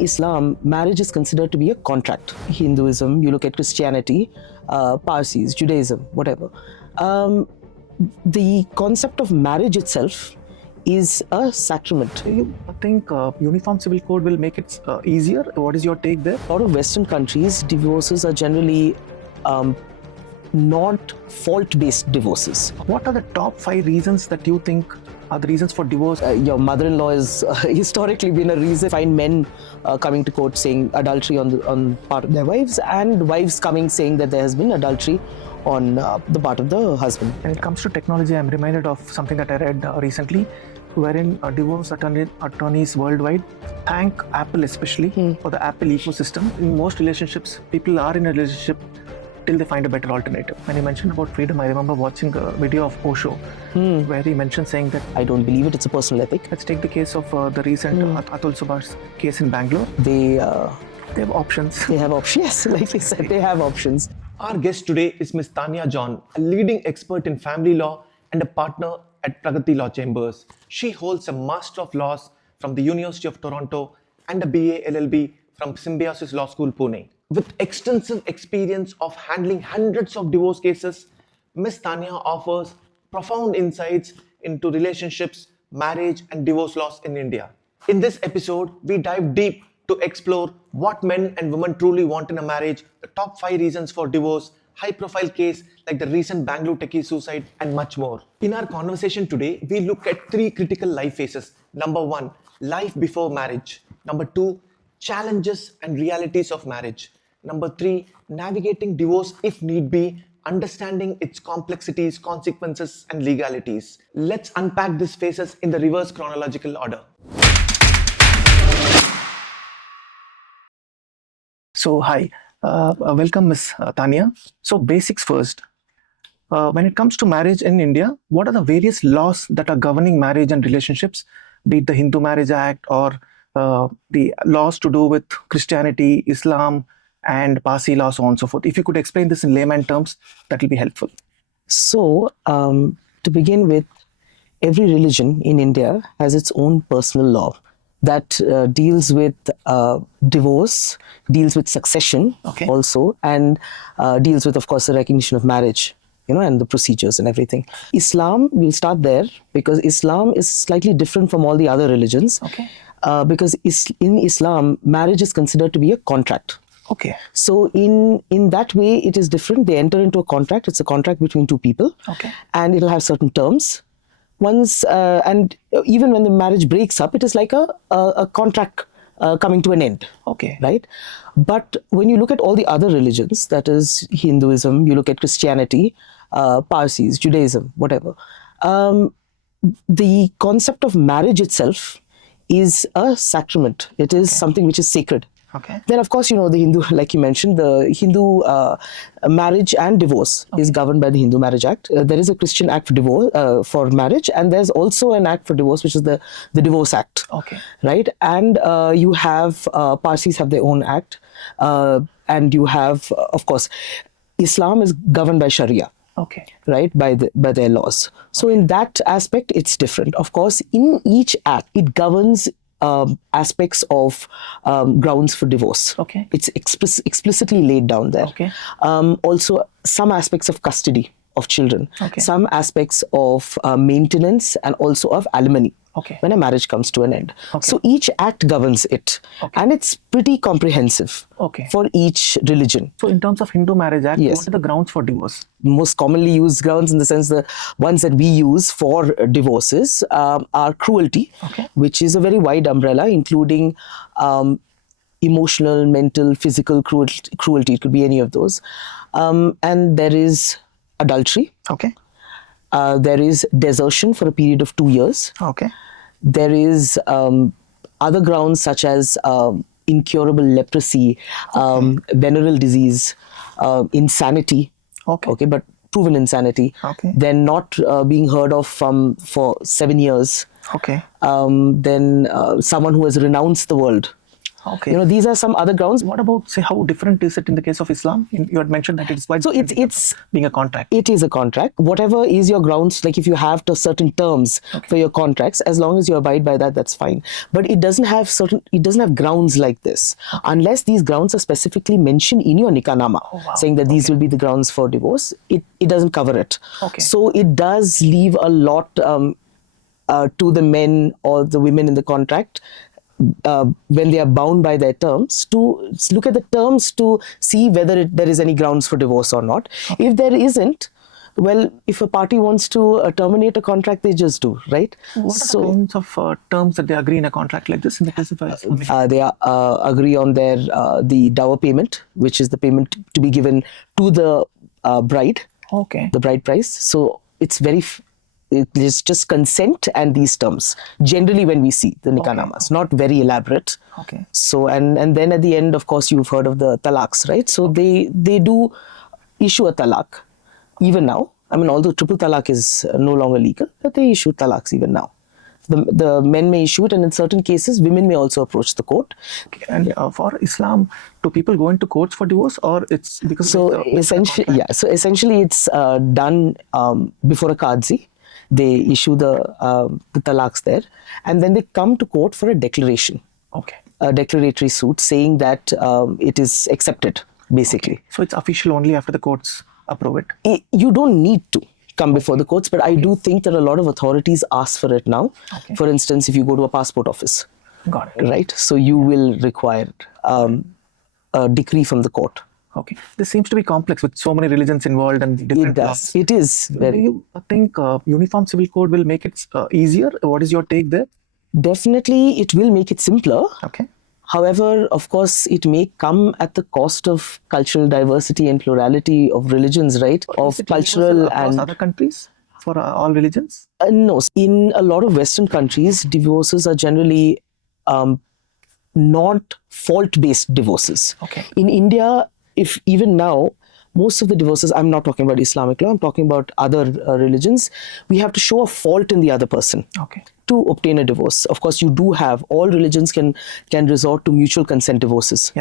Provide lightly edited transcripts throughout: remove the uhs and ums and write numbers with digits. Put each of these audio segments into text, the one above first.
Islam, marriage is considered to be a contract. Hinduism, you look at Christianity, Parsis, Judaism, whatever. The concept of marriage itself is a sacrament. Do you think Uniform Civil Code will make it easier? What is your take there? A lot of Western countries, divorces are generally not fault-based divorces. What are the top 5 reasons that you think are the reasons for divorce? Your mother-in-law has historically been a reason. Find men coming to court saying adultery on part of their wives, and wives coming saying that there has been adultery on the part of the husband. When it comes to technology, I'm reminded of something that I read recently, wherein divorce attorneys worldwide thank Apple especially for the Apple ecosystem. In most relationships, people are in a relationship till they find a better alternative. When you mentioned about freedom, I remember watching a video of Osho where he mentioned saying that I don't believe it, it's a personal ethic. Let's take the case of the recent Atul Subha's case in Bangalore. They have options. They have options, yes, like I said, they have options. Our guest today is Ms. Tanya John, a leading expert in family law and a partner at Pragati Law Chambers. She holds a Master of Laws from the University of Toronto and a BA LLB from Symbiosis Law School, Pune. With extensive experience of handling hundreds of divorce cases, Ms. Tanya offers profound insights into relationships, marriage, and divorce laws in India. In this episode, we dive deep to explore what men and women truly want in a marriage, the top 5 reasons for divorce, high-profile case like the recent Bangalore techie suicide, and much more. In our conversation today, we look at 3 critical life phases. Number 1, life before marriage. Number 2, challenges and realities of marriage. Number 3, navigating divorce if need be, understanding its complexities, consequences, and legalities. Let's unpack these phases in the reverse chronological order. So, hi. Welcome, Ms. Tanya. So, basics first. When it comes to marriage in India, what are the various laws that are governing marriage and relationships, be it the Hindu Marriage Act or the laws to do with Christianity, Islam, and Parsi law, so on and so forth? If you could explain this in layman terms, that will be helpful. So, to begin with, every religion in India has its own personal law that deals with divorce, deals with succession also, and deals with, of course, the recognition of marriage, and the procedures and everything. Islam, we'll start there, because Islam is slightly different from all the other religions. Because in Islam, marriage is considered to be a contract. So in that way, it is different. They enter into a contract. It's a contract between 2 people. And it'll have certain terms. Once and even when the marriage breaks up, it is like a contract coming to an end. Right? But when you look at all the other religions, that is Hinduism, you look at Christianity, Parsis, Judaism, whatever, the concept of marriage itself is a sacrament. It is something which is sacred. Then, of course, the Hindu, like you mentioned, the Hindu marriage and divorce is governed by the Hindu Marriage Act. There is a Christian Act for divorce, for marriage, and there's also an act for divorce, which is the Divorce Act. Right? And you have, Parsis have their own act. And you have, of course, Islam is governed by Sharia. Right, by their laws. So in that aspect, it's different. Of course, in each act, it governs aspects of grounds for divorce. It's explicitly laid down there. Also, some aspects of custody of children, some aspects of maintenance, and also of alimony when a marriage comes to an end. So each act governs it, and it's pretty comprehensive for each religion. So in terms of Hindu Marriage Act, what are the grounds for divorce? Most commonly used grounds, in the sense the ones that we use for divorces, are cruelty, which is a very wide umbrella, including emotional, mental, physical cruelty. It could be any of those. And there is adultery. There is desertion for a period of 2 years. There is other grounds such as incurable leprosy, venereal disease, insanity. But proven insanity. Then not being heard of for 7 years. Then someone who has renounced the world. Okay. You know, these are some other grounds. What about, say, how different is it in the case of Islam? You had mentioned that it's quite So different it's being a contract. It is a contract. Whatever is your grounds, like if you have to certain terms for your contracts, as long as you abide by that, that's fine. But it doesn't have grounds like this, unless these grounds are specifically mentioned in your nikah-nama, saying that these will be the grounds for divorce. It doesn't cover it. Okay. So it does leave a lot to the men or the women in the contract, when they are bound by their terms, to look at the terms to see whether there is any grounds for divorce or not. If there isn't, well, if a party wants to terminate a contract, they just do, right? What are the kinds of terms that they agree in a contract like this? In the case of they agree on their the dower payment, which is the payment to be given to the bride, the bride price. So it's it is just consent and these terms. Generally, when we see the nikah-namas, not very elaborate. So and then at the end, of course, you've heard of the talaqs, right? So they do issue a talaq even now. I mean, although triple talaq is no longer legal, but they issue talaqs even now. The men may issue it, and in certain cases, women may also approach the court. And for Islam, do people go into courts for divorce, or it's because so essentially, So essentially, it's done before a qadzi. They issue the talaqs there, and then they come to court for a declaration. A declaratory suit saying that it is accepted, basically. So it's official only after the courts approve it? You don't need to come before the courts, but I do think that a lot of authorities ask for it now. For instance, if you go to a passport office, right? So you will require a decree from the court. This seems to be complex with so many religions involved and different laws. It is. Do you think uniform civil code will make it easier? What is your take there? Definitely, it will make it simpler. However, of course, it may come at the cost of cultural diversity and plurality of religions, right? Of cultural and other countries for all religions? No. In a lot of Western countries, divorces are generally not fault-based divorces. In India, if even now, most of the divorces, I'm not talking about Islamic law, I'm talking about other religions, we have to show a fault in the other person to obtain a divorce. Of course, you do have, all religions can resort to mutual consent divorces.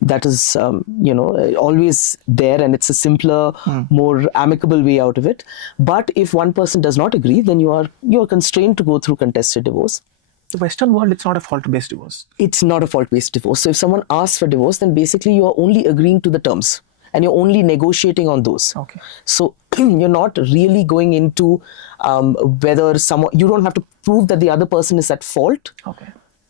That is, always there, and it's a simpler, more amicable way out of it. But if one person does not agree, then you are constrained to go through contested divorce. The Western world, it's not a fault-based divorce. It's not a fault-based divorce. So if someone asks for divorce, then basically you are only agreeing to the terms and you're only negotiating on those. So you're not really going into whether you don't have to prove that the other person is at fault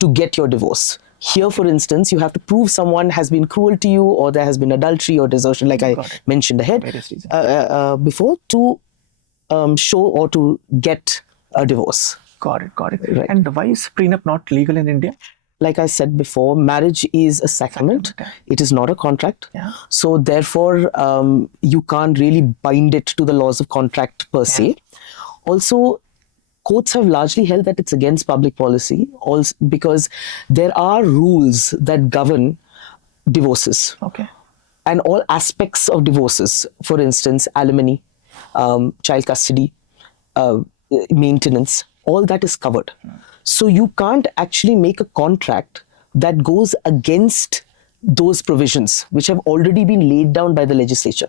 to get your divorce. Here, for instance, you have to prove someone has been cruel to you, or there has been adultery or desertion, like I mentioned ahead before, to show or to get a divorce. Got it. Right. And why is prenup not legal in India? Like I said before, marriage is a sacrament. It is not a contract. So therefore, you can't really bind it to the laws of contract per se. Also, courts have largely held that it's against public policy, also because there are rules that govern divorces. And all aspects of divorces, for instance, alimony, child custody, maintenance, all that is covered. So you can't actually make a contract that goes against those provisions, which have already been laid down by the legislature.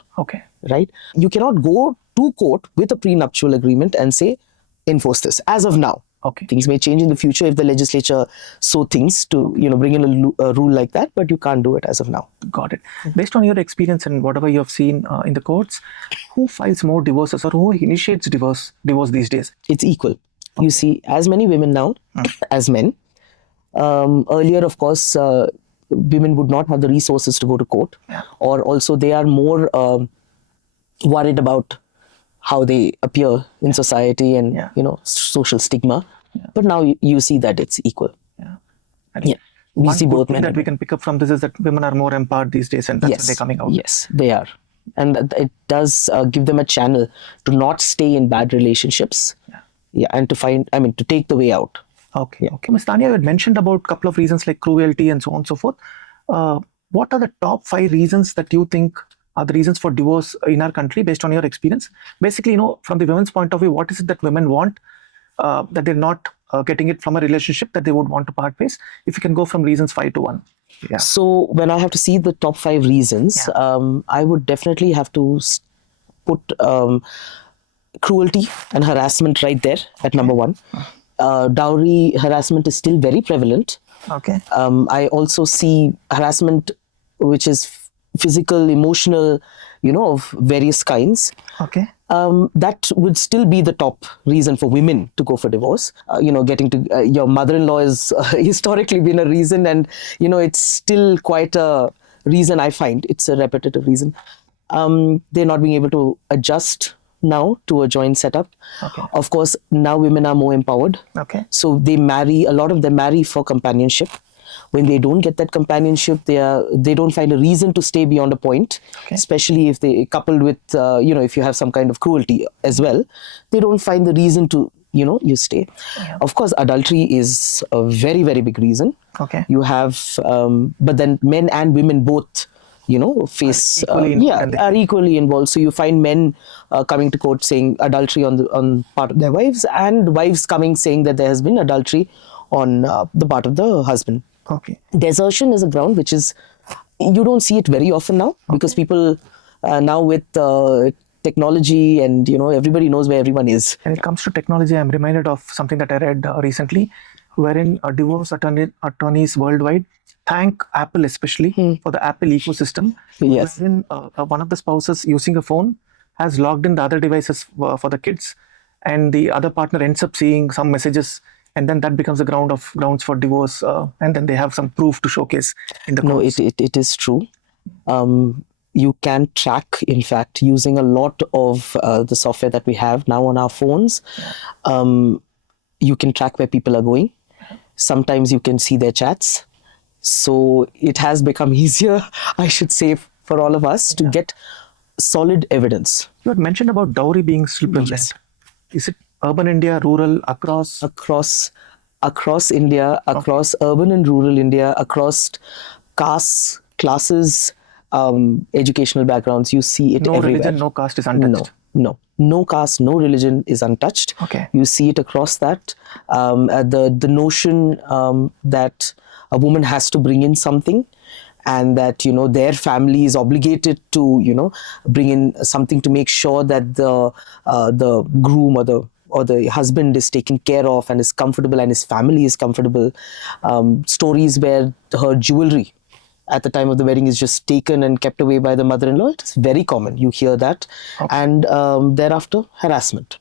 Right? You cannot go to court with a prenuptial agreement and say, enforce this, as of now. Things may change in the future if the legislature so thinks to, bring in a rule like that, but you can't do it as of now. Got it. Based on your experience and whatever you have seen in the courts, who files more divorces or who initiates divorce these days? It's equal. You see as many women now as men. Earlier, of course, women would not have the resources to go to court, or also they are more worried about how they appear in society and social stigma. But now you see that it's equal. We see both men. That we can pick up from this is that women are more empowered these days, and that's what they're coming out. Yes, they are, and it does give them a channel to not stay in bad relationships. And to take the way out. Ms. Tanya, you had mentioned about a couple of reasons like cruelty and so on and so forth. What are the top 5 reasons that you think are the reasons for divorce in our country based on your experience? Basically, from the women's point of view, what is it that women want that they're not getting it from a relationship that they would want to part ways? If you can go from reasons 5 to 1. Yeah. So when I have to see the top 5 reasons, I would definitely have to put cruelty and harassment right there at number 1. Dowry harassment is still very prevalent. Okay. I also see harassment which is physical, emotional, of various kinds. Okay. That would still be the top reason for women to go for divorce. Getting to your mother-in-law has historically been a reason, and it's still quite a reason. I find it's a repetitive reason. They're not being able to adjust now to a joint setup. Okay. Of course, now women are more empowered. Okay. So they marry. A lot of them marry for companionship. When they don't get that companionship, they don't find a reason to stay beyond a point. Okay. Especially if they coupled with if you have some kind of cruelty as well, they don't find the reason to you stay. Yeah. Of course, adultery is a very, very big reason. Okay. You have, but then men and women both face are equally involved. So you find men coming to court saying adultery on part of their wives, and wives coming saying that there has been adultery on the part of the husband. Okay. Desertion is a ground which is, you don't see it very often now, because people now with technology and everybody knows where everyone is. When it comes to technology, I'm reminded of something that I read recently, wherein divorce attorneys worldwide thank Apple especially for the Apple ecosystem. Yes. Wherein one of the spouses using a phone has logged in the other devices for the kids, and the other partner ends up seeing some messages, and then that becomes the grounds for divorce, and then they have some proof to showcase in the courts. No, it is true. You can track, in fact, using a lot of the software that we have now on our phones. You can track where people are going. Sometimes you can see their chats. So it has become easier, I should say, for all of us to get solid evidence. You had mentioned about dowry being still prevalent. Yes. Is it urban India, rural, across? Across India, across urban and rural India, across castes, classes, educational backgrounds, you see it everywhere. No religion, no caste is untouched. No caste, no religion is untouched. Okay. You see it across that. The notion that a woman has to bring in something, and that their family is obligated to bring in something to make sure that the groom or the husband is taken care of and is comfortable and his family is comfortable. Stories where her jewelry at the time of the wedding is just taken and kept away by the mother-in-law. It's very common. You hear that. Okay. And thereafter, harassment.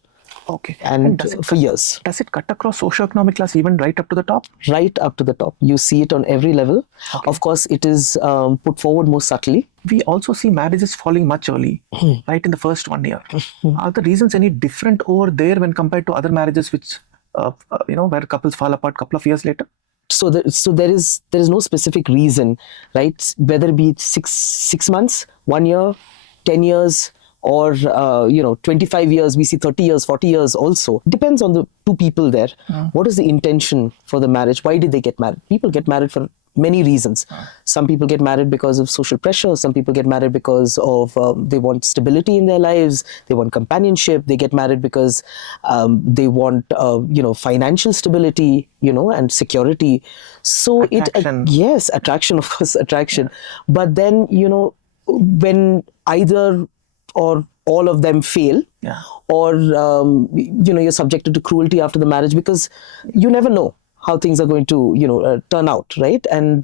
Okay. And for years. Does it cut across socioeconomic class, even right up to the top? Right up to the top. You see it on every level. Okay. Of course, it is put forward more subtly. We also see marriages falling much early, right in the first 1 year. Are the reasons any different over there when compared to other marriages which, where couples fall apart a couple of years later? So there is no specific reason, right? Whether it be six months, 1 year, 10 years, or 25 years, we see 30 years, 40 years also. Depends on the two people there. What is the intention for the marriage? Why did they get married? People get married for many reasons. Some people get married because of social pressure. Some people get married because of they want stability in their lives. They want companionship. They get married because they want financial stability, and security. So attraction. Yes, attraction, of course, attraction. But then when either or all of them fail, or you're subjected to cruelty after the marriage, because you never know how things are going to turn out, right? And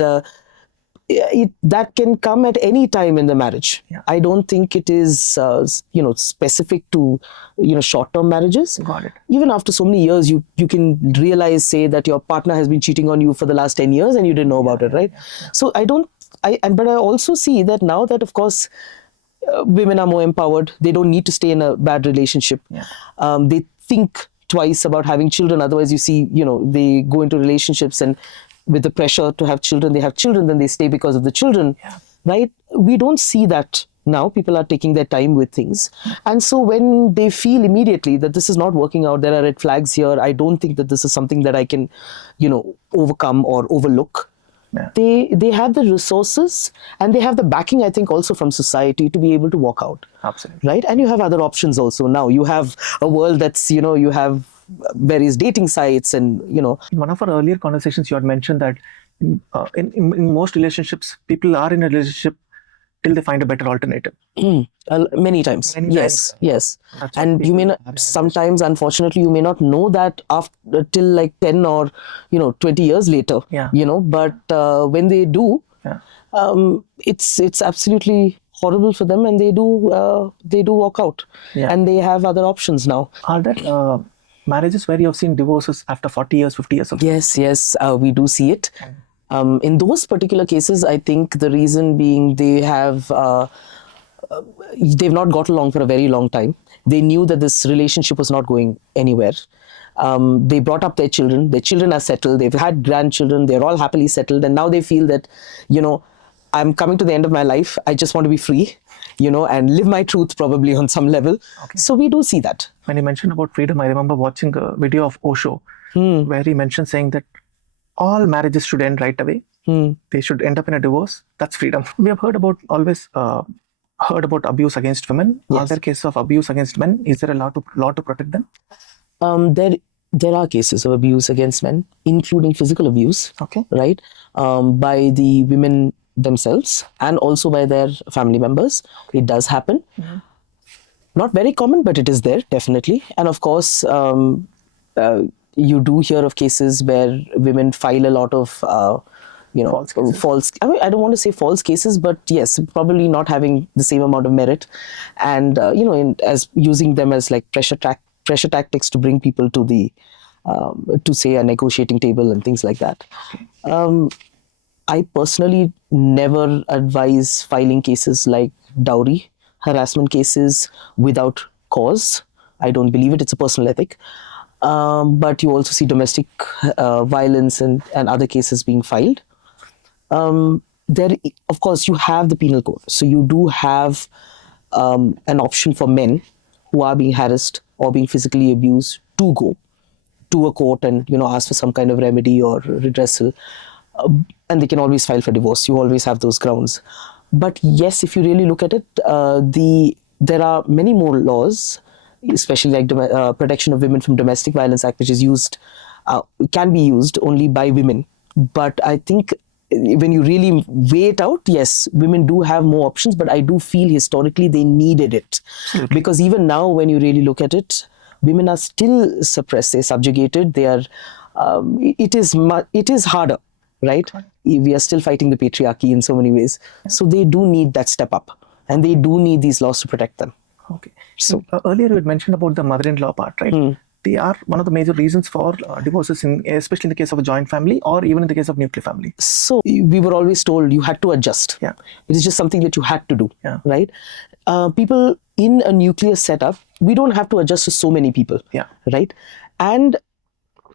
that can come at any time in the marriage. I don't think it is specific to short-term marriages. Got it. Even after so many years, you can realize, say, that your partner has been cheating on you for the last 10 years and you didn't know about it, right? So but I also see that now that, of course, women are more empowered. They don't need to stay in a bad relationship. They think twice about having children. Otherwise, you see, they go into relationships and with the pressure to have children, they have children, then they stay because of the children, right? We don't see that now. People are taking their time with things. And so when they feel immediately that this is not working out, there are red flags here, I don't think that this is something that I can, overcome or overlook. They have the resources and they have the backing, I think, also from society to be able to walk out. Absolutely. Right? And you have other options also now. You have a world that's, you have various dating sites and, In one of our earlier conversations, you had mentioned that in most relationships, people are in a relationship till they find a better alternative. Many times. Yes. That's And what you may people not, sometimes, unfortunately, you may not know that after till like 10 or, 20 years later, Yeah. but when they do, Yeah. it's absolutely horrible for them, and they do walk out, Yeah. and they have other options now. Are there marriages where you have seen divorces after 40 years, 50 years of Yes, we do see it. In those particular cases, I think the reason being they've not got along for a very long time. They knew that this relationship was not going anywhere. They brought up their children are settled, they've had grandchildren, they're all happily settled, and now they feel that, I'm coming to the end of my life, I just want to be free, and live my truth probably on some level. Okay. So we do see that. When you mentioned about freedom, I remember watching a video of Osho where he mentioned saying that all marriages should end right away. They should end up in a divorce. That's freedom. We have always heard about abuse against women. Yes. Are there cases of abuse against men? Is there a law to protect them? There are cases of abuse against men, including physical abuse. Okay. Right, by the women themselves and also by their family members. It does happen. Not very common, but it is there, definitely. And of course, you do hear of cases where women file a lot of, false. I mean, I don't want to say false cases, but yes, probably not having the same amount of merit, and as using them as like pressure tactics to bring people to the to say a negotiating table and things like that. I personally never advise filing cases like dowry, harassment cases without cause. I don't believe it. It's a personal ethic. But you also see domestic violence and other cases being filed. There, of course, you have the penal code. So you do have an option for men who are being harassed or being physically abused to go to a court and ask for some kind of remedy or redressal. And they can always file for divorce. You always have those grounds. But yes, if you really look at it, there are many more laws, especially like Protection of Women from Domestic Violence Act, which is can be used only by women. But I think when you really weigh it out, yes, women do have more options, but I do feel historically they needed it. Absolutely. Because even now, when you really look at it, women are still suppressed, they're subjugated, they are, it is harder. Right? We are still fighting the patriarchy in so many ways. So they do need that step up, and they do need these laws to protect them. Okay. So earlier you had mentioned about the mother-in-law part, right? They are one of the major reasons for divorces, especially in the case of a joint family or even in the case of nuclear family. So we were always told you had to adjust. Yeah. It is just something that you had to do. Yeah. Right? People in a nuclear setup, we don't have to adjust to so many people. Yeah. Right? And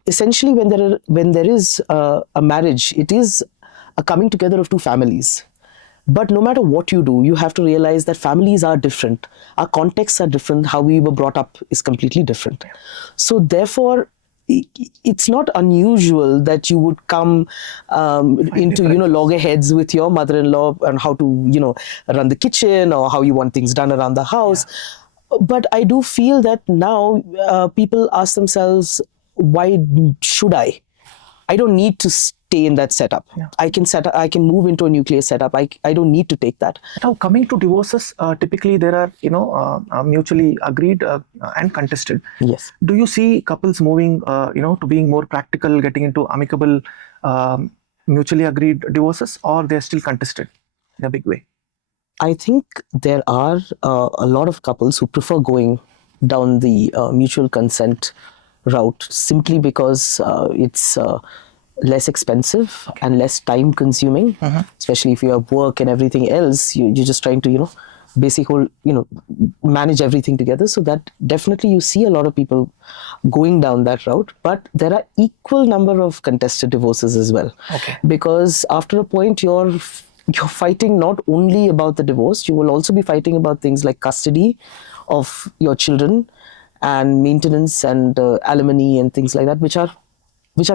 essentially, when there is a marriage, it is a coming together of two families. But no matter what you do, you have to realize that families are different. Our contexts are different. How we were brought up is completely different. So therefore, it's not unusual that you would come into loggerheads with your mother-in-law on how to run the kitchen or how you want things done around the house. Yeah. But I do feel that now people ask themselves, why should I? I don't need to stay in that setup. Yeah. I can move into a nuclear setup. I don't need to take that. Now, coming to divorces, typically there are mutually agreed and contested. Yes. Do you see couples moving to being more practical, getting into amicable, mutually agreed divorces, or they're still contested in a big way? I think there are a lot of couples who prefer going down the mutual consent route simply because it's less expensive and less time consuming, especially if you have work and everything else. You're just trying to basically manage everything together. So that definitely you see a lot of people going down that route, but there are equal number of contested divorces as well. Okay. Because after a point you're fighting not only about the divorce, you will also be fighting about things like custody of your children and maintenance and alimony and things like that, which are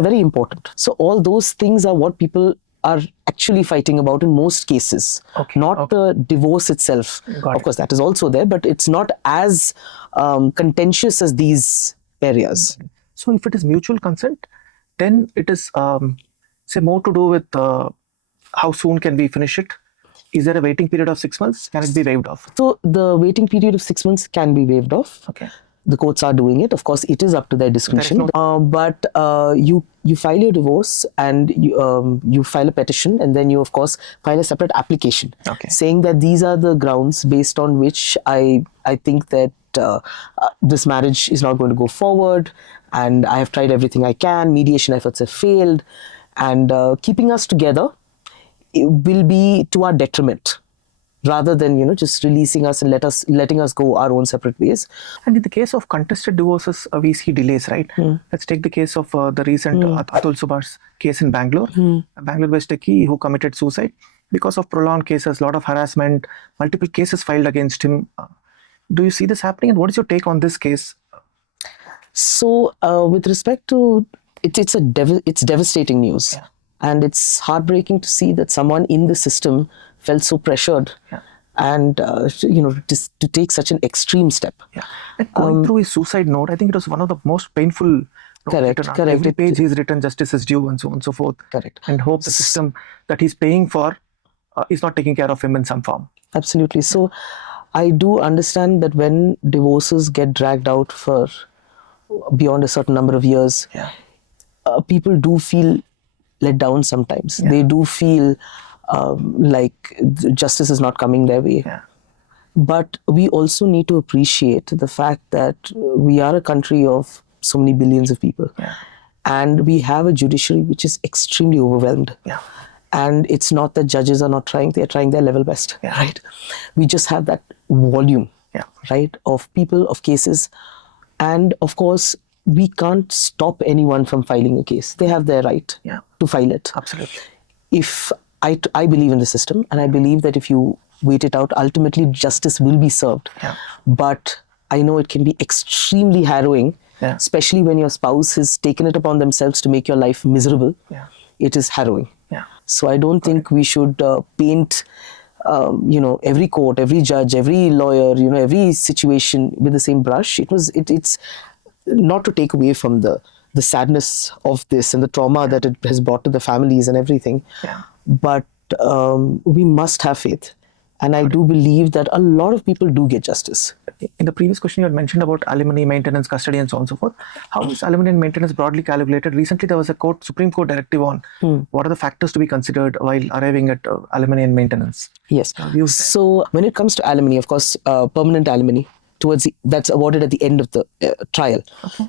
very important. So all those things are what people are actually fighting about in most cases, not the divorce itself. Of course, that is also there, but it's not as contentious as these areas. So if it is mutual consent, then it is, say, more to do with how soon can we finish it? Is there a waiting period of 6 months? Can it be waived off? So the waiting period of 6 months can be waived off. Okay. The courts are doing it. Of course, it is up to their discretion. But you file your divorce and you file a petition, and then you of course file a separate application saying that these are the grounds based on which I think that this marriage is not going to go forward, and I have tried everything I can. Mediation efforts have failed, and keeping us together it will be to our detriment, rather than just releasing us and letting us go our own separate ways. And in the case of contested divorces, we see delays, right? Let's take the case of the recent Atul Subar's case in Bangalore, a Bangalore-based techie who committed suicide because of prolonged cases, lot of harassment, multiple cases filed against him. Do you see this happening, and what is your take on this case? So, with respect to it, it's devastating news, and it's heartbreaking to see that someone in the system felt so pressured, and to take such an extreme step. And going through his suicide note, I think it was one of the most painful. Correct. Every page he's written justice is due and so on and so forth. Correct. And hope the system that he's paying for is not taking care of him in some form. Absolutely. So I do understand that when divorces get dragged out for beyond a certain number of years, people do feel let down sometimes. They do feel like justice is not coming their way. But we also need to appreciate the fact that we are a country of so many billions of people. And we have a judiciary which is extremely overwhelmed. And it's not that judges are not trying, they're trying their level best, right? We just have that volume, right, of people, of cases. And of course, we can't stop anyone from filing a case. They have their right to file it. Absolutely. If I believe in the system, and I believe that if you wait it out, ultimately justice will be served. But I know it can be extremely harrowing, especially when your spouse has taken it upon themselves to make your life miserable. It is harrowing. So I don't think we should paint, every court, every judge, every lawyer, every situation with the same brush. It's not to take away from the sadness of this and the trauma that it has brought to the families and everything. But we must have faith. And I do believe that a lot of people do get justice. In the previous question, you had mentioned about alimony, maintenance, custody, and so on and so forth. How is alimony and maintenance broadly calculated? Recently, there was a Supreme Court directive on what are the factors to be considered while arriving at alimony and maintenance. Yes. So when it comes to alimony, of course, permanent alimony, that's awarded at the end of the trial.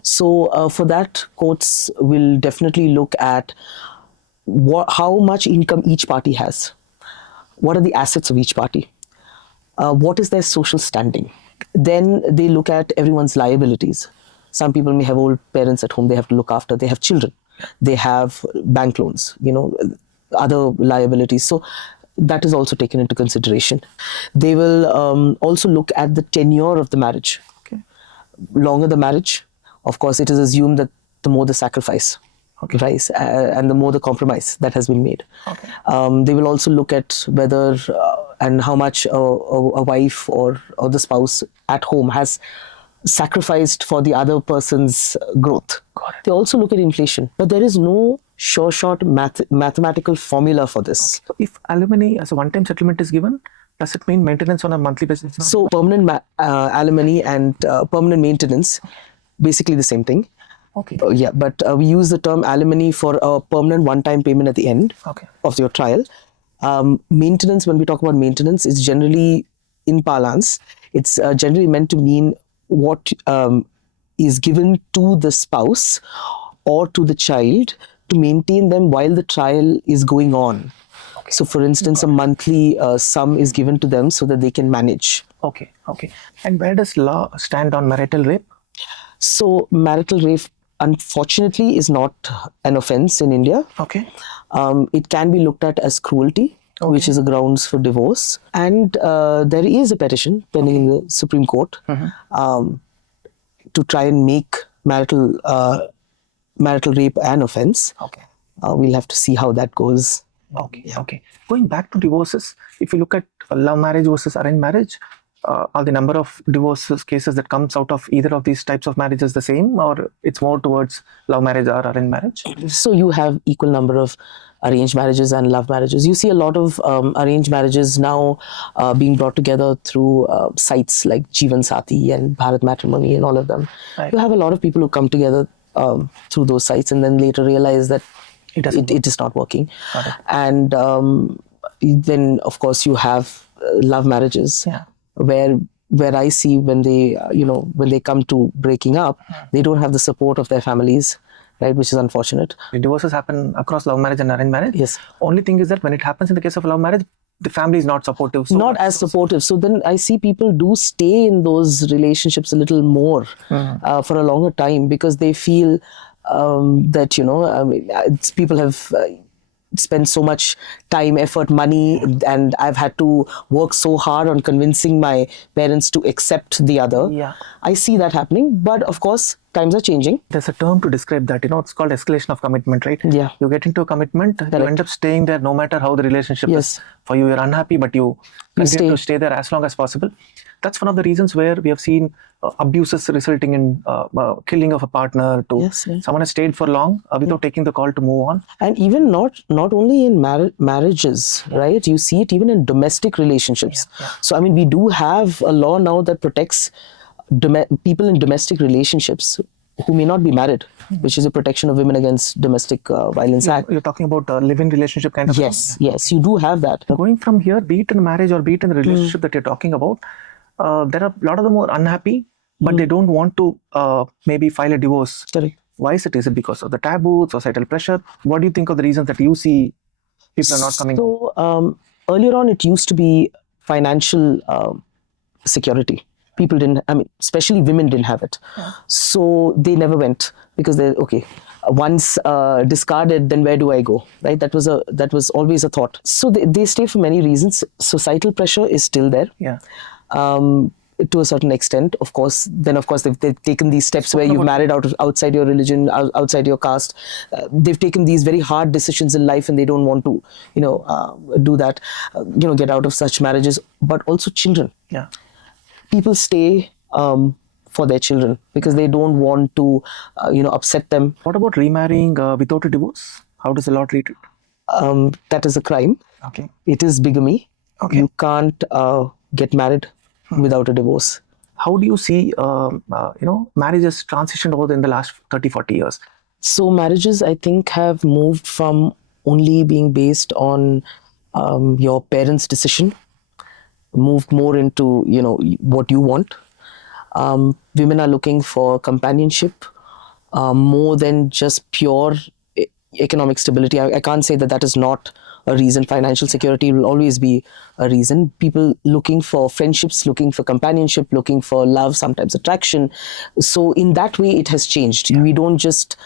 So for that, courts will definitely look at how much income each party has. What are the assets of each party? What is their social standing? Then they look at everyone's liabilities. Some people may have old parents at home they have to look after. They have children. They have bank loans, other liabilities. So that is also taken into consideration. They will also look at the tenure of the marriage. Longer the marriage, of course, it is assumed that the more the sacrifice. Right, and the more the compromise that has been made. They will also look at whether and how much a wife or the spouse at home has sacrificed for the other person's growth. They also look at inflation, but there is no sure-shot mathematical formula for this. So if alimony as a one-time settlement is given, does it mean maintenance on a monthly basis? So permanent alimony and permanent maintenance, basically the same thing. But we use the term alimony for a permanent one-time payment at the end of your trial. Maintenance, when we talk about maintenance, is generally, in parlance, it's generally meant to mean what is given to the spouse or to the child to maintain them while the trial is going on. So, for instance, a monthly sum is given to them so that they can manage. And where does law stand on marital rape? So, marital rape, unfortunately, is not an offense in India. It can be looked at as cruelty, which is a grounds for divorce. And there is a petition pending in the Supreme Court to try and make marital rape an offense. We'll have to see how that goes. Going back to divorces, if you look at love marriage versus arranged marriage, are the number of divorces cases that comes out of either of these types of marriages the same, or it's more towards love marriage or arranged marriage? So you have equal number of arranged marriages and love marriages. You see a lot of arranged marriages now being brought together through sites like jeevansaathi and bharat matrimony and all of them. Right. You have a lot of people who come together through those sites and then later realize that it is not working. And then of course you have love marriages. Yeah. Where I see when they when they come to breaking up, they don't have the support of their families, right, which is unfortunate. Divorces happen across love marriage and arranged marriage. Yes. Only thing is that when it happens in the case of love marriage, the family is not supportive. So Not as supportive. So then I see people do stay in those relationships a little more for a longer time because they feel that people have spent so much time, effort, money, and I've had to work so hard on convincing my parents to accept the other. Yeah. I see that happening, but of course times are changing. There's a term to describe that, it's called escalation of commitment, right? Yeah. You get into a commitment, you end up staying there no matter how the relationship Yes. is. For you, you're unhappy, but you continue to stay. stay there as long as possible. That's one of the reasons where we have seen abuses resulting in killing of a partner to Yes. someone has stayed for long without taking the call to move on. And even not only in marriages, right? You see it even in domestic relationships. So I mean, we do have a law now that protects people in domestic relationships who may not be married, which is a protection of women against domestic violence act. You're talking about a live-in relationship kind of Yes, yes, you do have that. Going from here, be it in marriage or be it in the relationship that you're talking about, there are a lot of them who are unhappy, but they don't want to maybe file a divorce. Correct. Why is it? Is it because of the taboo, societal pressure? What do you think of the reasons that you see people are not coming? So earlier on, it used to be financial security. People didn't, especially women didn't have it. So they never went because they're, okay, once discarded, then where do I go, right? That was always a thought. So they stay for many reasons. Societal pressure is still there. Yeah. To a certain extent, of course. Then, of course, they've taken these steps where you've married outside your religion, outside your caste. They've taken these very hard decisions in life, and they don't want to, do that. Get out of such marriages. But also children. Yeah. People stay for their children because they don't want to, upset them. What about remarrying without a divorce? How does the law treat it? That is a crime. Okay. It is bigamy. Okay. You can't get married without a divorce. How do you see, marriages transitioned in the last 30, 40 years? So marriages, I think, have moved from only being based on your parents' decision, moved more into, what you want. Women are looking for companionship more than just pure economic stability. I can't say that is not a reason. Financial security will always be a reason. People looking for friendships, looking for companionship, looking for love, sometimes attraction. So in that way, it has changed. We don't just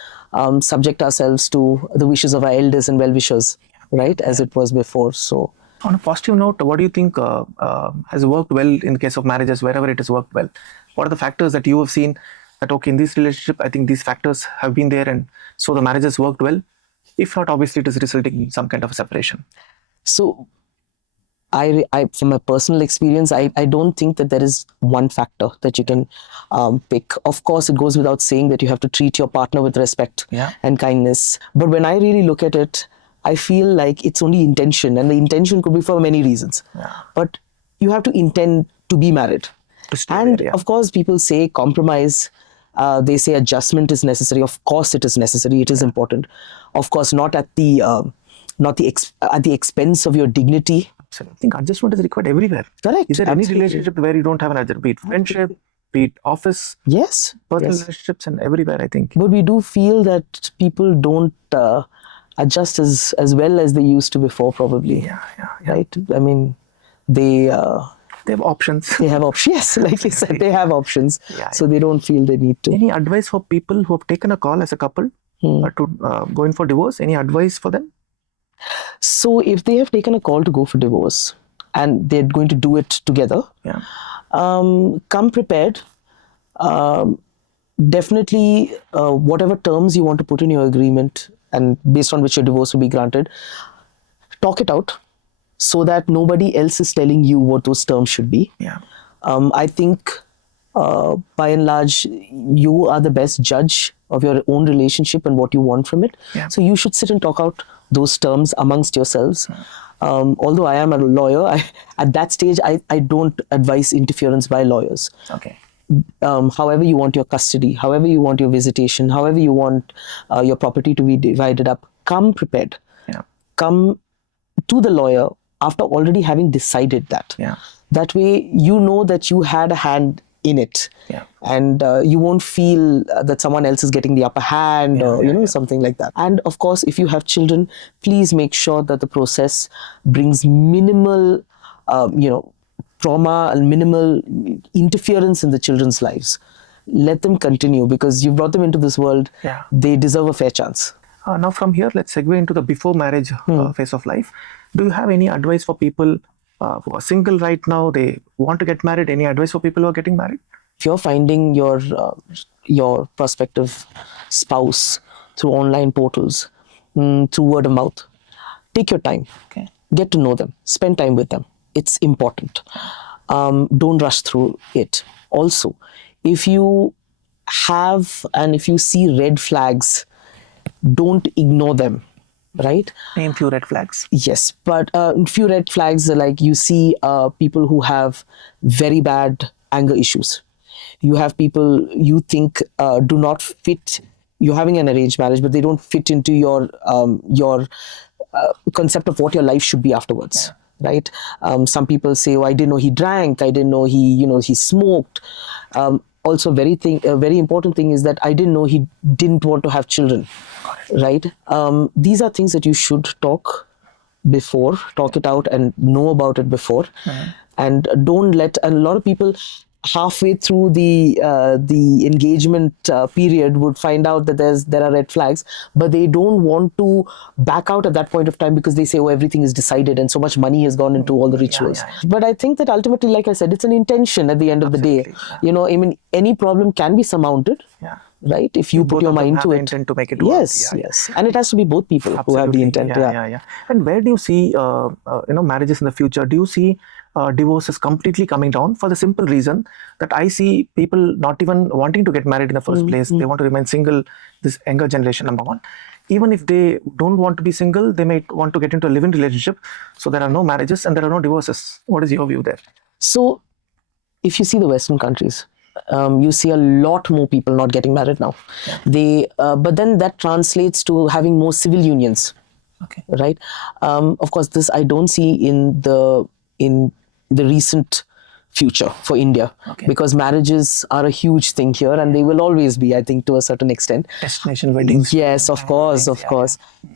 subject ourselves to the wishes of our elders and well-wishers, right, as it was before. So on a positive note, what do you think has worked well in the case of marriages, wherever it has worked well? What are the factors that you have seen that, okay, in this relationship, I think these factors have been there and so the marriage has worked well? If not, obviously it is resulting in some kind of a separation. So I from my personal experience, I don't think that there is one factor that you can pick. Of course, it goes without saying that you have to treat your partner with respect and kindness. But when I really look at it, I feel like it's only intention, and the intention could be for many reasons. Yeah. But you have to intend to be married. And of course, people say compromise. They say adjustment is necessary. Of course, it is necessary. It is important. Of course, not at the expense of your dignity. Absolutely. I think adjustment is required everywhere. Correct. Is there any relationship where you don't have an adjustment? Be it friendship, be it office, personal relationships, and everywhere, I think. But we do feel that people don't adjust as well as they used to before, probably. Yeah. Right? I mean, they have options. They have options. Yes, like you said, they have options. So they don't feel they need to. Any advice for people who have taken a call as a couple to go in for divorce? Any advice for them? So if they have taken a call to go for divorce and they're going to do it together, come prepared. Definitely, whatever terms you want to put in your agreement and based on which your divorce will be granted, talk it out so that nobody else is telling you what those terms should be. I think by and large, you are the best judge of your own relationship and what you want from it. Yeah. So you should sit and talk out those terms amongst yourselves. Although I am a lawyer, at that stage, I don't advise interference by lawyers. Okay. However you want your custody, however you want your visitation, however you want your property to be divided up, come prepared. Yeah. Come to the lawyer after already having decided that. Yeah. That way, you know that you had a hand in it. Yeah. And you won't feel that someone else is getting the upper hand or, something like that. And of course, if you have children, please make sure that the process brings minimal, trauma and minimal interference in the children's lives. Let them continue because you brought them into this world. Yeah. They deserve a fair chance. Now from here, let's segue into the before marriage phase of life. Do you have any advice for people who are single right now? They want to get married. Any advice for people who are getting married? If you're finding your prospective spouse through online portals, through word of mouth, take your time. Okay. Get to know them. Spend time with them. It's important. Don't rush through it. Also, if you have and if you see red flags, don't ignore them, right? Name few red flags. Yes, but few red flags are like you see people who have very bad anger issues. You have people you think do not fit. You're having an arranged marriage, but they don't fit into your concept of what your life should be afterwards. Yeah. Right? Some people say, "Oh, I didn't know he drank. I didn't know he smoked." Also, very important thing is that I didn't know he didn't want to have children. Right? These are things that you should talk it out and know about it before, and don't let. And a lot of people halfway through the engagement period would find out that there are red flags, but they don't want to back out at that point of time because they say, oh, everything is decided and so much money has gone into all the rituals. But I think that ultimately, like I said, it's an intention at the end of the day. I mean, any problem can be surmounted. Yeah. Right? If you put your mind to it. Intent to make it yes, work. Yes. And it has to be both people who have the intent. Yeah. And where do you see, marriages in the future? Do you see divorces completely coming down for the simple reason that I see people not even wanting to get married in the first place. They want to remain single, this younger generation, number one. Even if they don't want to be single, they might want to get into a living relationship. So there are no marriages and there are no divorces. What is your view there? So if you see the Western countries, you see a lot more people not getting married now. Yeah. But then that translates to having more civil unions. Okay. Right? Of course, this I don't see in the recent future for India, because marriages are a huge thing here and they will always be, I think, to a certain extent. Destination weddings. Yes, of course.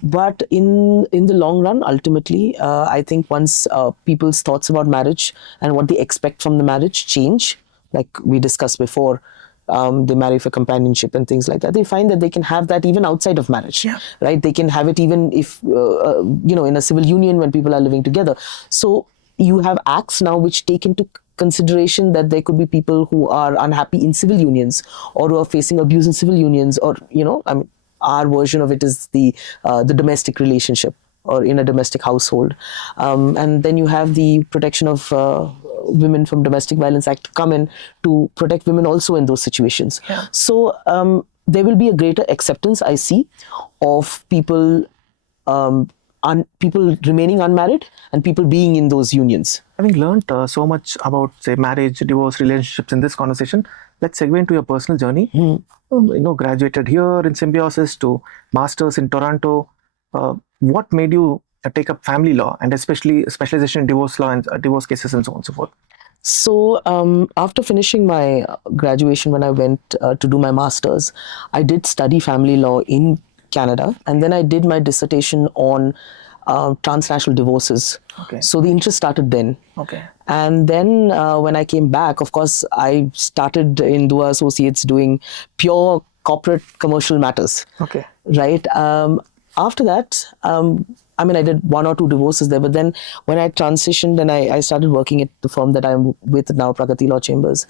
But in the long run, ultimately, I think once people's thoughts about marriage and what they expect from the marriage change, like we discussed before, they marry for companionship and things like that. They find that they can have that even outside of marriage, right? They can have it even if, in a civil union when people are living together. So you have acts now which take into consideration that there could be people who are unhappy in civil unions or who are facing abuse in civil unions, or, I mean, our version of it is the domestic relationship or in a domestic household. And then you have the Protection of Women from Domestic Violence Act come in to protect women also in those situations. Yeah. So there will be a greater acceptance, I see, of people people remaining unmarried and people being in those unions. Having learned so much about, say, marriage, divorce, relationships in this conversation, let's segue into your personal journey. Graduated here in Symbiosis to masters in Toronto. What made you take up family law and especially specialization in divorce law and divorce cases and so on and so forth? So after finishing my graduation, when I went to do my masters, I did study family law in Canada, and then I did my dissertation on transnational divorces. Okay. So the interest started then. Okay. And then when I came back, of course, I started in Dua Associates doing pure corporate commercial matters. Okay. Right. After that, I did 1 or 2 divorces there, but then when I transitioned and I started working at the firm that I'm with now, Pragati Law Chambers,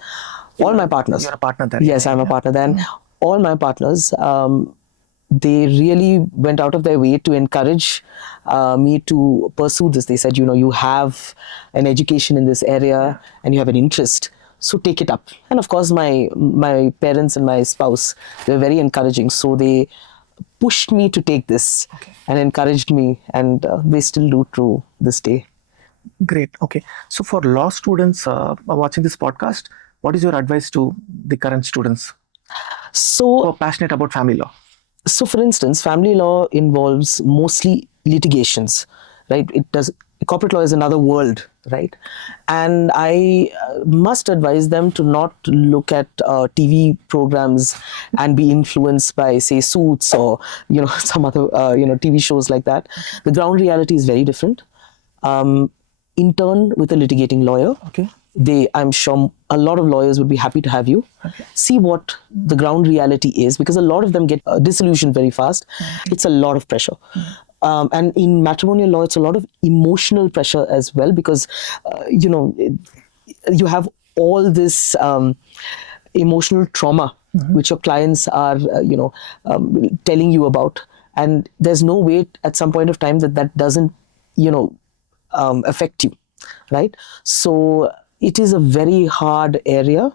all my partners. You're a partner there. Yes, I'm a partner there. And all my partners, they really went out of their way to encourage me to pursue this. They said, you have an education in this area and you have an interest. So take it up. And of course, my parents and my spouse, they were very encouraging. So they pushed me to take this and encouraged me, and they still do to this day. Great. Okay. So for law students watching this podcast, what is your advice to the current students who are passionate about family law? So, for instance, family law involves mostly litigations, right? Corporate law is another world, right? And I must advise them to not look at TV programs and be influenced by, say, Suits or some other TV shows like that. The ground reality is very different. Intern with a litigating lawyer. Okay. I'm sure a lot of lawyers would be happy to have you. See what the ground reality is, because a lot of them get disillusioned very fast. It's a lot of pressure. And in matrimonial law, it's a lot of emotional pressure as well, because, you have all this emotional trauma which your clients are, telling you about. And there's no way at some point of time that doesn't, affect you, right? So it is a very hard area,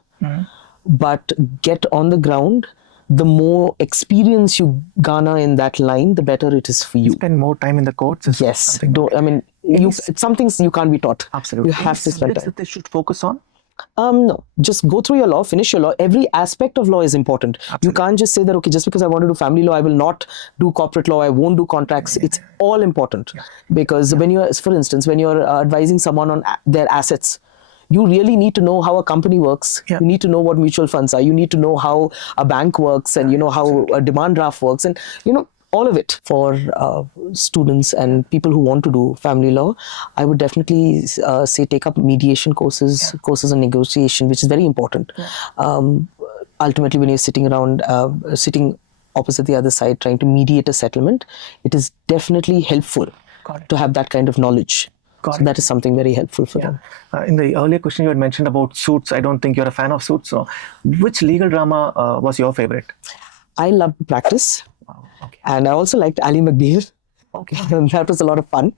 but get on the ground. The more experience you garner in that line, the better it is for you. Spend more time in the courts. Yes. Some things you can't be taught. Absolutely. You have to spend time. That they should focus on? No, just go through your law, finish your law. Every aspect of law is important. Absolutely. You can't just say that, okay, just because I want to do family law, I will not do corporate law, I won't do contracts. It's all important. Because for instance, when you're advising someone on their assets, you really need to know how a company works. You need to know what mutual funds are. You need to know how a bank works, and how a demand draft works, and all of it. For students and people who want to do family law, I would definitely say take up mediation courses on negotiation, which is very important. Ultimately, when you're sitting opposite the other side trying to mediate a settlement, it is definitely helpful to have that kind of knowledge. So that is something very helpful for them. In the earlier question, you had mentioned about Suits. I don't think you're a fan of Suits. So which legal drama was your favorite? I love to practice. And I also liked Ali McBeal. That was a lot of fun.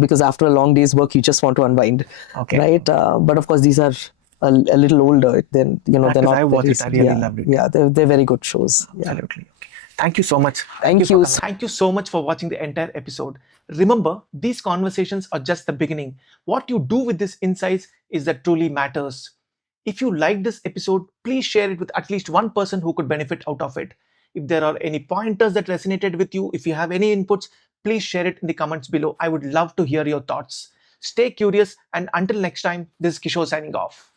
Because after a long day's work, you just want to unwind. Right? But of course, these are a little older. Then they're not. I watched it. I really loved it. Yeah, they're very good shows. Absolutely. Thank you so much. Thank you. Thank you so much for watching the entire episode. Remember, these conversations are just the beginning. What you do with these insights is that truly matters. If you liked this episode, please share it with at least one person who could benefit out of it. If there are any pointers that resonated with you, if you have any inputs, please share it in the comments below. I would love to hear your thoughts. Stay curious, and until next time, this is Kishore signing off.